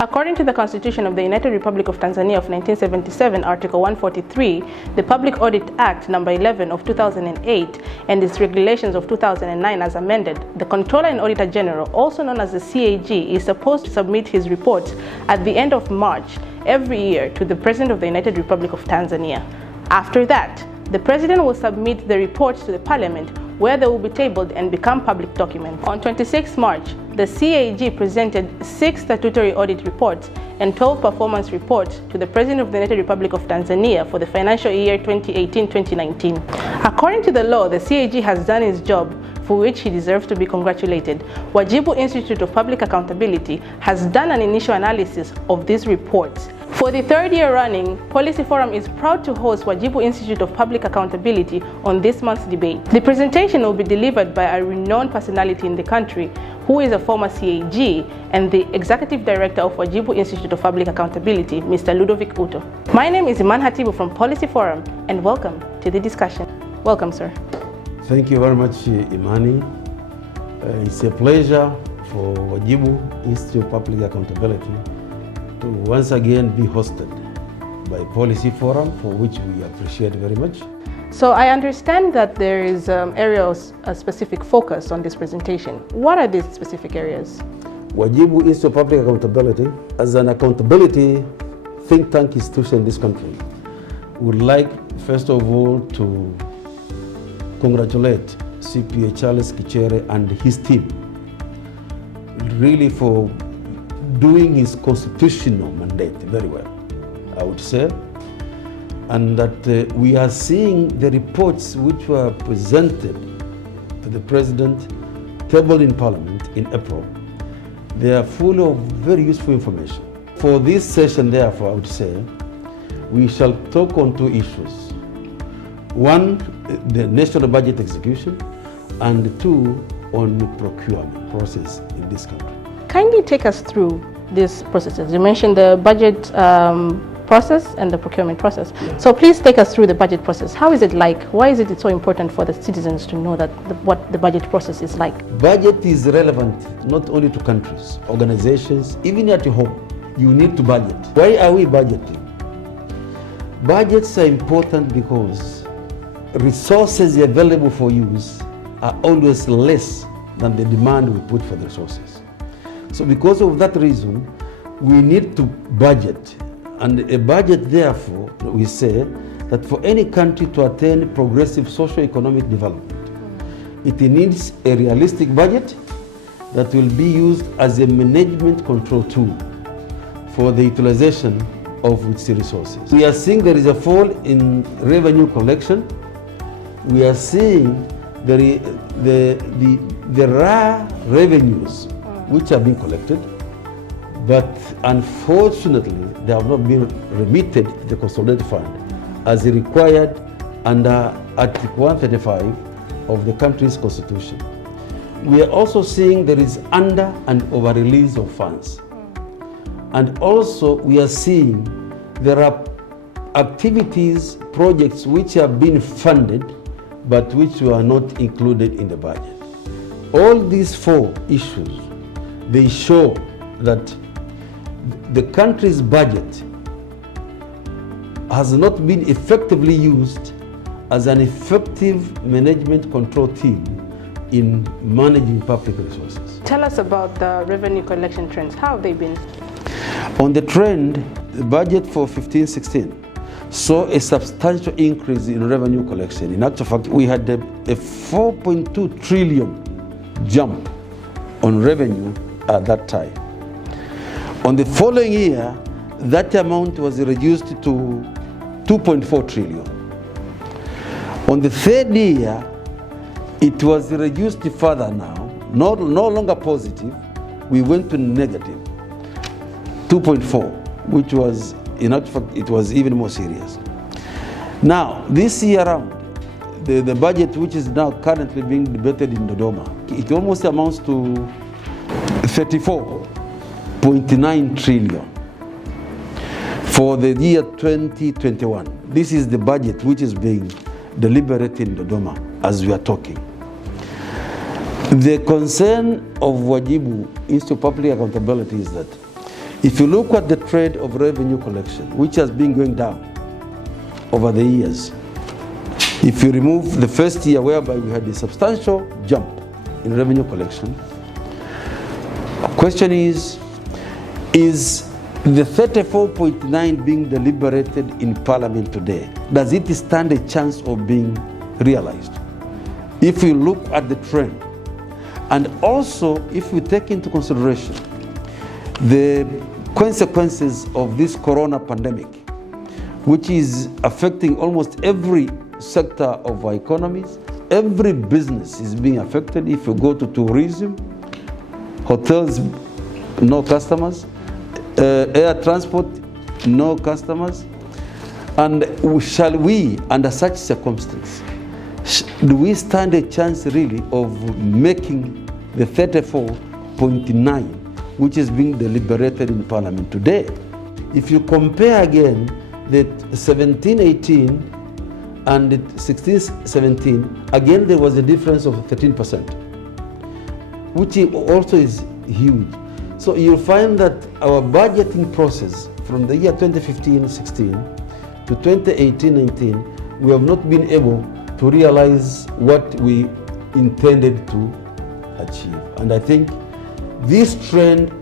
According to the Constitution of the United Republic of Tanzania of 1977, Article 143, the Public Audit Act No. 11 of 2008, and its regulations of 2009 as amended, the Controller and Auditor General, also known as the CAG, is supposed to submit his reports at the end of March every year to the President of the United Republic of Tanzania. After that, the President will submit the reports to the Parliament, where they will be tabled and become public documents. On 26 March, the CAG presented 6 statutory audit reports and 12 performance reports to the President of the United Republic of Tanzania for the financial year 2018-2019. According to the law, the CAG has done its job, for which he deserves to be congratulated. Wajibu Institute of Public Accountability has done an initial analysis of these reports. For the 3rd year running, Policy Forum is proud to host Wajibu Institute of Public Accountability on this month's debate. The presentation will be delivered by a renowned personality in the country who is a former CAG and the Executive Director of Wajibu Institute of Public Accountability, Mr. Ludovick Utouh. My name is Iman Hatibu from Policy Forum, and welcome to the discussion. Welcome, sir. Thank you very much, Imani. It's a pleasure for Wajibu Institute of Public Accountability to once again be hosted by Policy Forum, for which we appreciate very much. So I understand that there is areas of specific focus on this presentation. What are these specific areas? Wajibu Institute of Public Accountability, as an accountability think tank institution in this country, would like first of all to congratulate CPA Charles Kichere and his team really for doing his constitutional mandate very well, I would say, and that we are seeing the reports which were presented to the President, tabled in Parliament in April. They are full of very useful information. For this session, therefore, I would say, we shall talk on 2 issues. 1, the national budget execution, and 2, on the procurement process in this country. Kindly take us through these processes. You mentioned the budget process and the procurement process. Yeah. So please take us through the budget process. How is it like? Why is it so important for the citizens to know that what the budget process is like? Budget is relevant not only to countries, organizations, even at home. You need to budget. Why are we budgeting? Budgets are important because resources available for use are always less than the demand we put for the resources. So because of that reason, we need to budget. And a budget, therefore, we say that for any country to attain progressive socio-economic development, it needs a realistic budget that will be used as a management control tool for the utilization of its resources. We are seeing there is a fall in revenue collection. We are seeing the rare revenues which are being collected, but unfortunately they have not been remitted to the consolidated fund as required under Article 135 of the country's constitution. We are also seeing there is under and over release of funds. And also we are seeing there are activities, projects which are being funded but which were not included in the budget. All these 4 issues, they show that the country's budget has not been effectively used as an effective management control team in managing public resources. Tell us about the revenue collection trends. How have they been? On the trend, the budget for 15-16 saw a substantial increase in revenue collection. In actual fact, we had a 4.2 trillion jump on revenue at that time. On the following year, that amount was reduced to 2.4 trillion. On the 3rd year, it was reduced further now, no longer positive. We went to negative, 2.4, which was, in actual fact, it was even more serious. Now, this year around, the budget which is now currently being debated in Dodoma, it almost amounts to 34.9 trillion for the year 2021. This is the budget which is being deliberated in Dodoma as we are talking. The concern of Wajibu Institute of Public Accountability is that If you look at the trend of revenue collection, which has been going down over the years, if you remove the first year whereby we had a substantial jump in revenue collection, the question is the 34.9 being deliberated in Parliament today, does it stand a chance of being realized? If you look at the trend, and also if we take into consideration the consequences of this corona pandemic, which is affecting almost every sector of our economies, every business is being affected. If you go to tourism, hotels, no customers, air transport, no customers. And shall we, under such circumstances, do we stand a chance really of making the 34.9, which is being deliberated in Parliament today? If you compare again the 17-18 and the 16-17, again there was a difference of 13%, which also is huge. So you'll find that our budgeting process from the year 2015-16 to 2018-19, we have not been able to realize what we intended to achieve. And I think this trend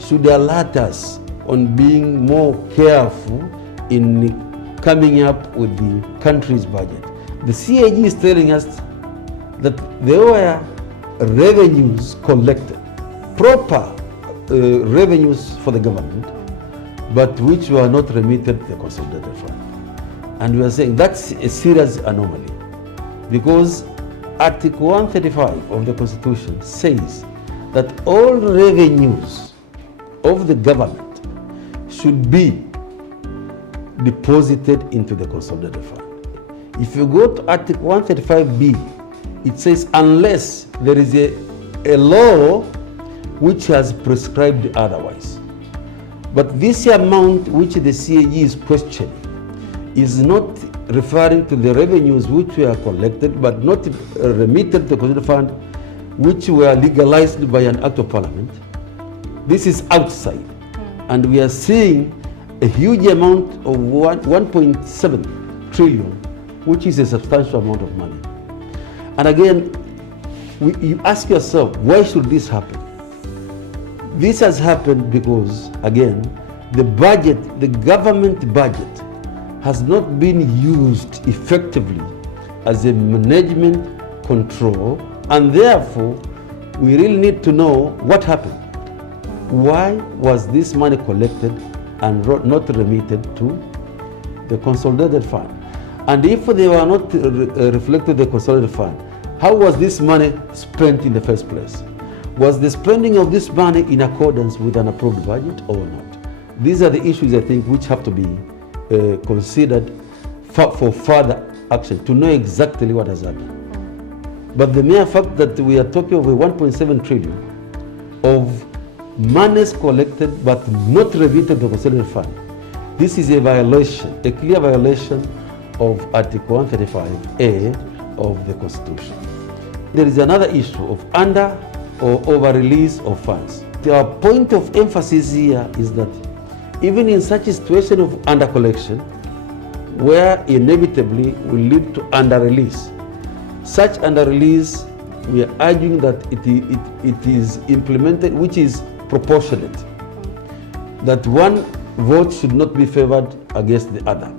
should alert us on being more careful in coming up with the country's budget. The CAG is telling us that there were revenues collected, proper revenues for the government, but which were not remitted to the consolidated fund. And we are saying that's a serious anomaly, because Article 135 of the Constitution says that all revenues of the government should be deposited into the consolidated fund. If you go to Article 135B, it says unless there is a law which has prescribed otherwise. But this amount which the CAG is questioning is not referring to the revenues which were collected but not remitted to the consolidated fund, which were legalized by an act of parliament. This is outside. And we are seeing a huge amount of 1.7 trillion, which is a substantial amount of money. And again, you ask yourself, why should this happen? This has happened because, again, the budget, the government budget, has not been used effectively as a management control, and therefore we really need to know what happened. Why was this money collected and not remitted to the consolidated fund? And if they were not reflected in the consolidated fund, how was this money spent in the first place? Was the spending of this money in accordance with an approved budget or not? These are the issues, I think, which have to be considered for further action, to know exactly what has happened. But the mere fact that we are talking of a 1.7 trillion of monies collected but not remitted to the consolidated fund, this is a violation, a clear violation of Article 135A of the Constitution. There is another issue of under or over release of funds. Our point of emphasis here is that even in such a situation of under collection, where inevitably will lead to under release, such under release, we are arguing that it is implemented, which is proportionate, that one vote should not be favored against the other.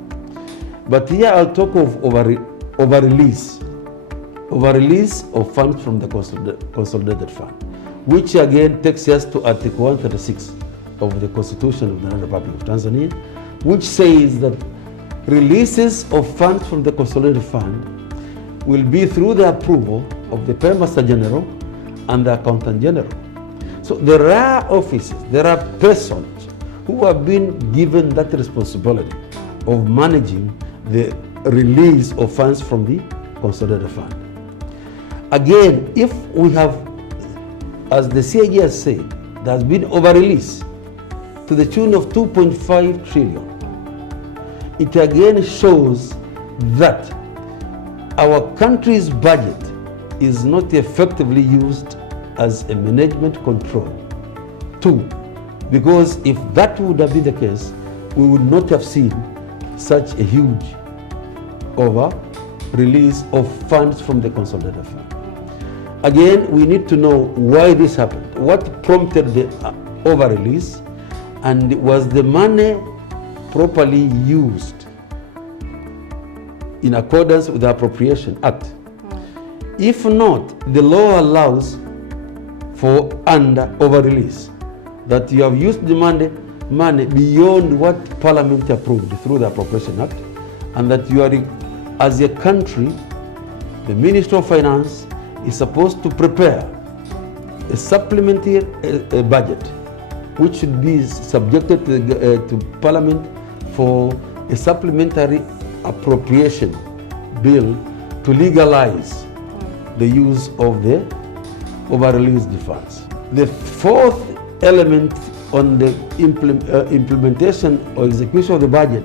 But here I'll talk of over release of funds from the consolidated fund, which again takes us to Article 136 of the Constitution of the Republic of Tanzania, which says that releases of funds from the consolidated fund will be through the approval of the Paymaster General and the Accountant General. So there are offices, there are persons who have been given that responsibility of managing the release of funds from the consolidated fund. Again, if we have, as the CAG has said, there has been over-release to the tune of 2.5 trillion, it again shows that our country's budget is not effectively used as a management control tool Because if that would have been the case, we would not have seen such a huge release of funds from the consolidated fund. Again, we need to know why this happened. What prompted the over-release, and was the money properly used in accordance with the Appropriation Act? If not, the law allows for over-release, that you have used the money beyond what Parliament approved through the Appropriation Act, and that you are, as a country, the Minister of Finance is supposed to prepare a supplementary budget, which should be subjected to Parliament for a supplementary appropriation bill to legalize the use of the over-released funds. The fourth element on the implementation or execution of the budget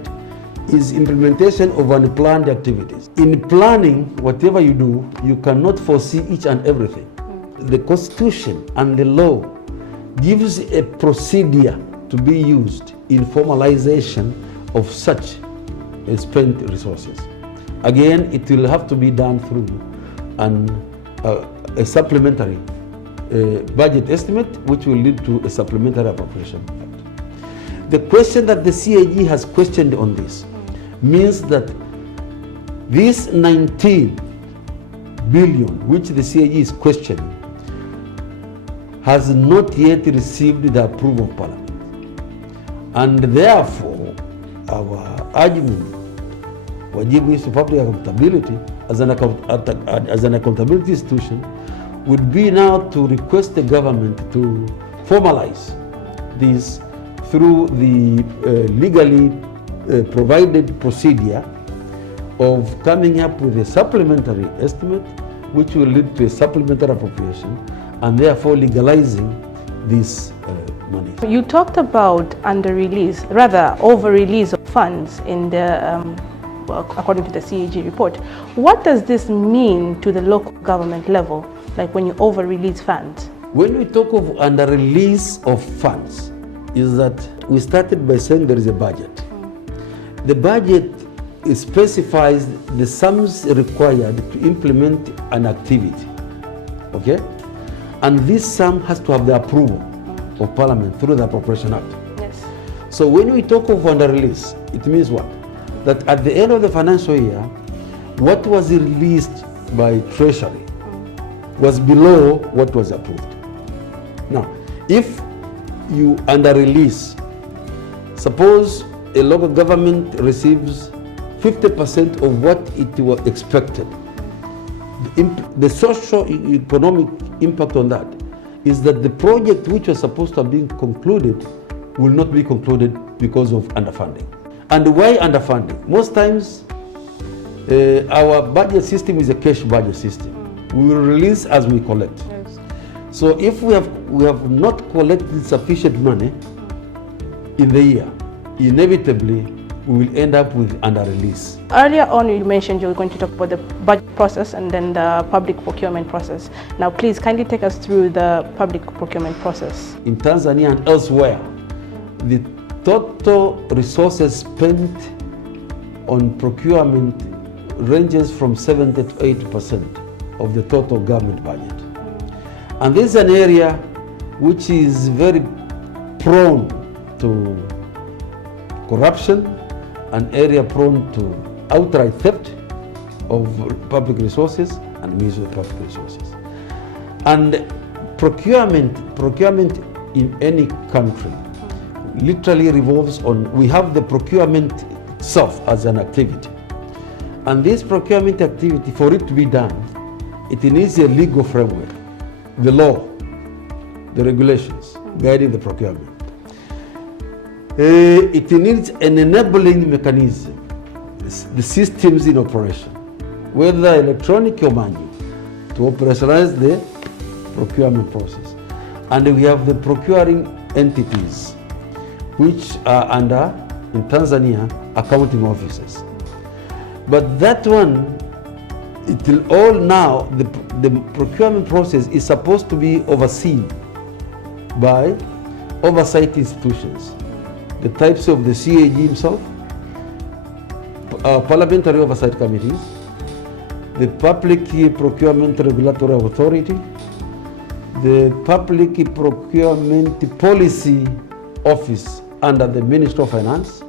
is implementation of unplanned activities. In planning, whatever you do, you cannot foresee each and everything. The Constitution and the law gives a procedure to be used in formalization of such spent resources. Again, it will have to be done through a supplementary budget estimate, which will lead to a supplementary appropriation. The question that the CAG has questioned on this means that this 19 billion, which the CAG is questioning, has not yet received the approval of Parliament. And therefore, our argument, Wajibu is public accountability as an accountability institution, would be now to request the government to formalize this through the legally provided procedure of coming up with a supplementary estimate, which will lead to a supplementary appropriation, and therefore legalizing this money. You talked about under-release, rather over-release of funds in the, according to the CAG report. What does this mean to the local government level, like when you over-release funds? When we talk of under-release of funds, is that we started by saying there is a budget. The budget specifies the sums required to implement an activity, okay? And this sum has to have the approval of Parliament through the Appropriation Act. Yes. So when we talk of under-release, it means what? That at the end of the financial year, what was released by Treasury was below what was approved. Now, if you under-release, suppose a local government receives 50% of what it was expected. The socio-economic impact on that is that the project which was supposed to have been concluded will not be concluded because of underfunding. And why underfunding? Most times, our budget system is a cash budget system. We will release as we collect. Yes. So if we have not collected sufficient money in the year, inevitably we will end up with under-release. Earlier on, you mentioned you were going to talk about the budget process and then the public procurement process. Now, please kindly take us through the public procurement process. In Tanzania and elsewhere, the total resources spent on procurement ranges from 70 to 80% of the total government budget. And this is an area which is very prone to corruption, an area prone to outright theft of public resources and misuse of public resources. And procurement in any country literally revolves on, we have the procurement itself as an activity. And this procurement activity, for it to be done, it needs a legal framework, the law, the regulations guiding the procurement. It needs an enabling mechanism, the systems in operation, whether electronic or manual, to operationalize the procurement process. And we have the procuring entities, which are under, in Tanzania, accounting offices. But that one, it will all now, the procurement process is supposed to be overseen by oversight institutions, the types of the CAG himself, parliamentary oversight committees, the Public Procurement Regulatory Authority, the Public Procurement Policy Office under the Ministry of Finance.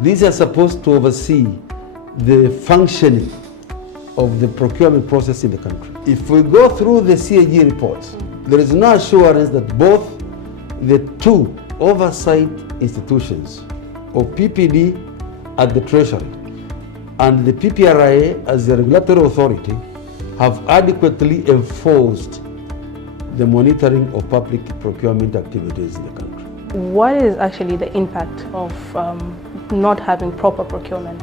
These are supposed to oversee the functioning of the procurement process in the country. If we go through the CAG reports, there is no assurance that both the two oversight institutions of PPD at the Treasury and the PPRIA as the regulatory authority have adequately enforced the monitoring of public procurement activities in the country. What is actually the impact of not having proper procurement?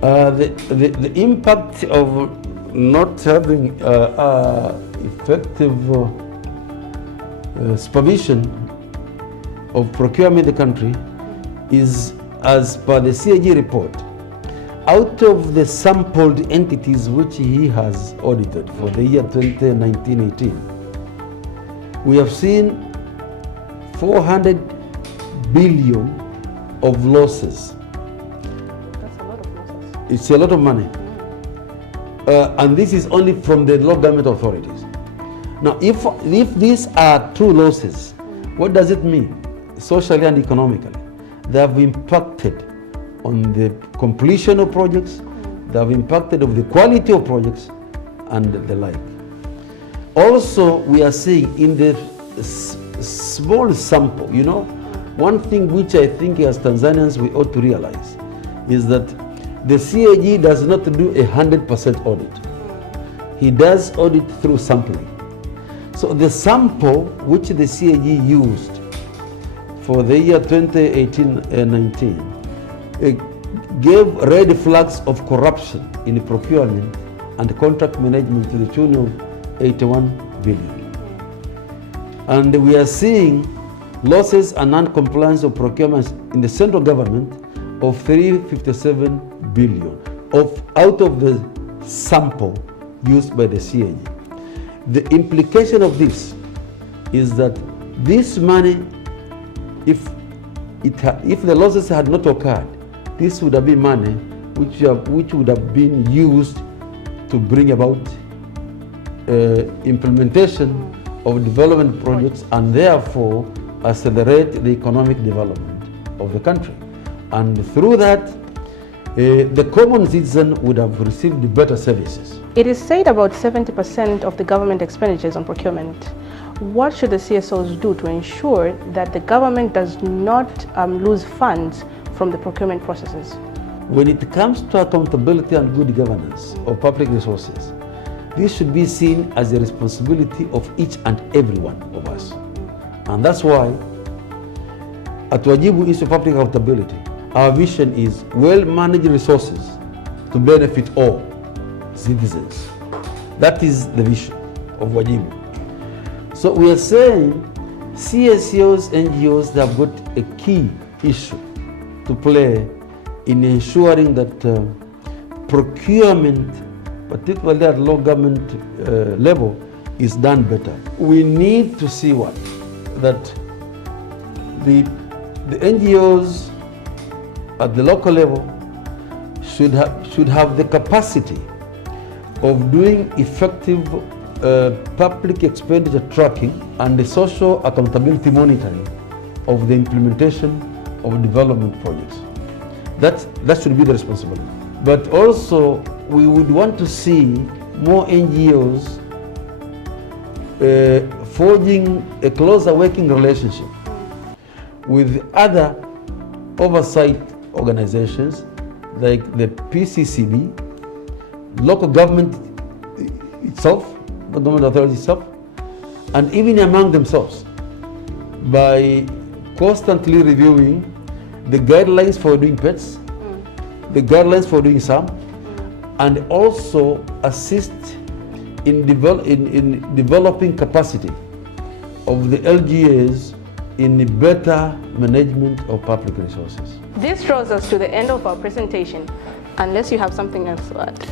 The impact of not having effective supervision of procurement in the country is, as per the CAG report, out of the sampled entities which he has audited for the year 2019-18, we have seen 400 billion of losses. That's a lot of losses. It's a lot of money. And this is only from the local government authorities. Now, if these are true losses, what does it mean socially and economically? They have impacted on the completion of projects, they have impacted on the quality of projects and the like. Also, we are seeing in the small sample, you know, one thing which I think as Tanzanians we ought to realize is that the CAG does not do a 100% audit. He does audit through sampling. So the sample which the CAG used for the year 2018-19 gave red flags of corruption in procurement and contract management to the tune of 81 billion. And we are seeing losses and non-compliance of procurement in the central government of 357 billion out of the sample used by the CAG. The implication of this is that this money, if the losses had not occurred, this would have been money which would have been used to bring about implementation of development projects and therefore accelerate the economic development of the country. And through that, the common citizen would have received better services. It is said about 70% of the government expenditures on procurement. What should the CSOs do to ensure that the government does not lose funds from the procurement processes? When it comes to accountability and good governance of public resources, this should be seen as a responsibility of each and every one of us. And that's why at Wajibu Institute of Public Accountability, our vision is well-managed resources to benefit all citizens. That is the vision of Wajibu. So we are saying CSOs, NGOs, they have got a key issue to play in ensuring that procurement, particularly at local government level, is done better. We need to see that the NGOs at the local level should have the capacity of doing effective public expenditure tracking and the social accountability monitoring of the implementation of development projects. That should be the responsibility. But also, we would want to see more NGOs forging a closer working relationship with other oversight organizations like the PCCB, local government itself, the government authority itself, and even among themselves by constantly reviewing the guidelines for doing PETs, the guidelines for doing SAM, and also assist in developing capacity of the LGAs in better management of public resources. This draws us to the end of our presentation, unless you have something else to add.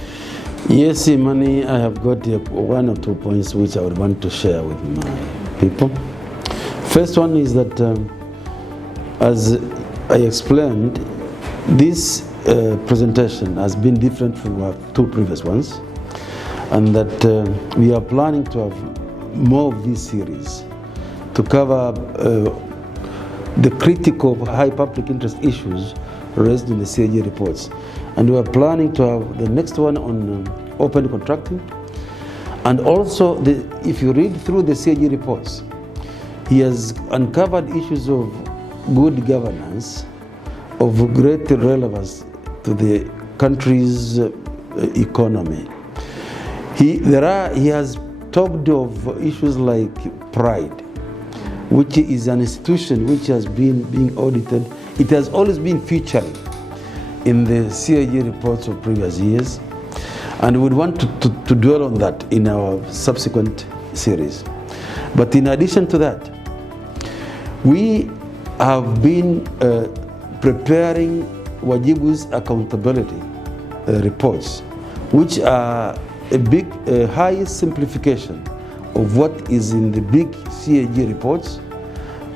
Yes, Imani, I have got one or two points which I would want to share with my people. First one is that As I explained, this presentation has been different from our two previous ones, and that we are planning to have more of this series to cover the critical high public interest issues raised in the CAG reports. And we are planning to have the next one on open contracting. And also, if you read through the CAG reports, he has uncovered issues of good governance of great relevance to the country's economy. He has talked of issues like pride, which is an institution which has been being audited. It has always been featuring in the CAG reports of previous years, and we would want to dwell on that in our subsequent series. But in addition to that, we have been preparing Wajibu's accountability reports, which are a high simplification of what is in the big CAG reports.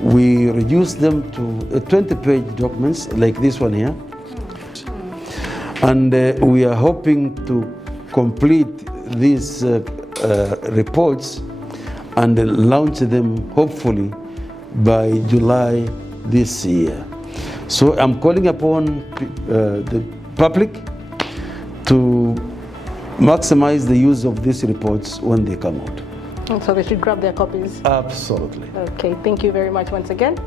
We reduce them to 20-page documents like this one here. And we are hoping to complete these reports and launch them hopefully by July this year. So I'm calling upon the public to maximize the use of these reports when they come out. So they should grab their copies? Absolutely. Okay, thank you very much once again.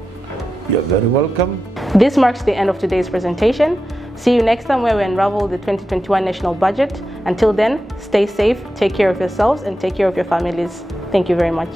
You're very welcome. This marks the end of today's presentation. See you next time where we unravel the 2021 national budget. Until then, stay safe, take care of yourselves, and take care of your families. Thank you very much.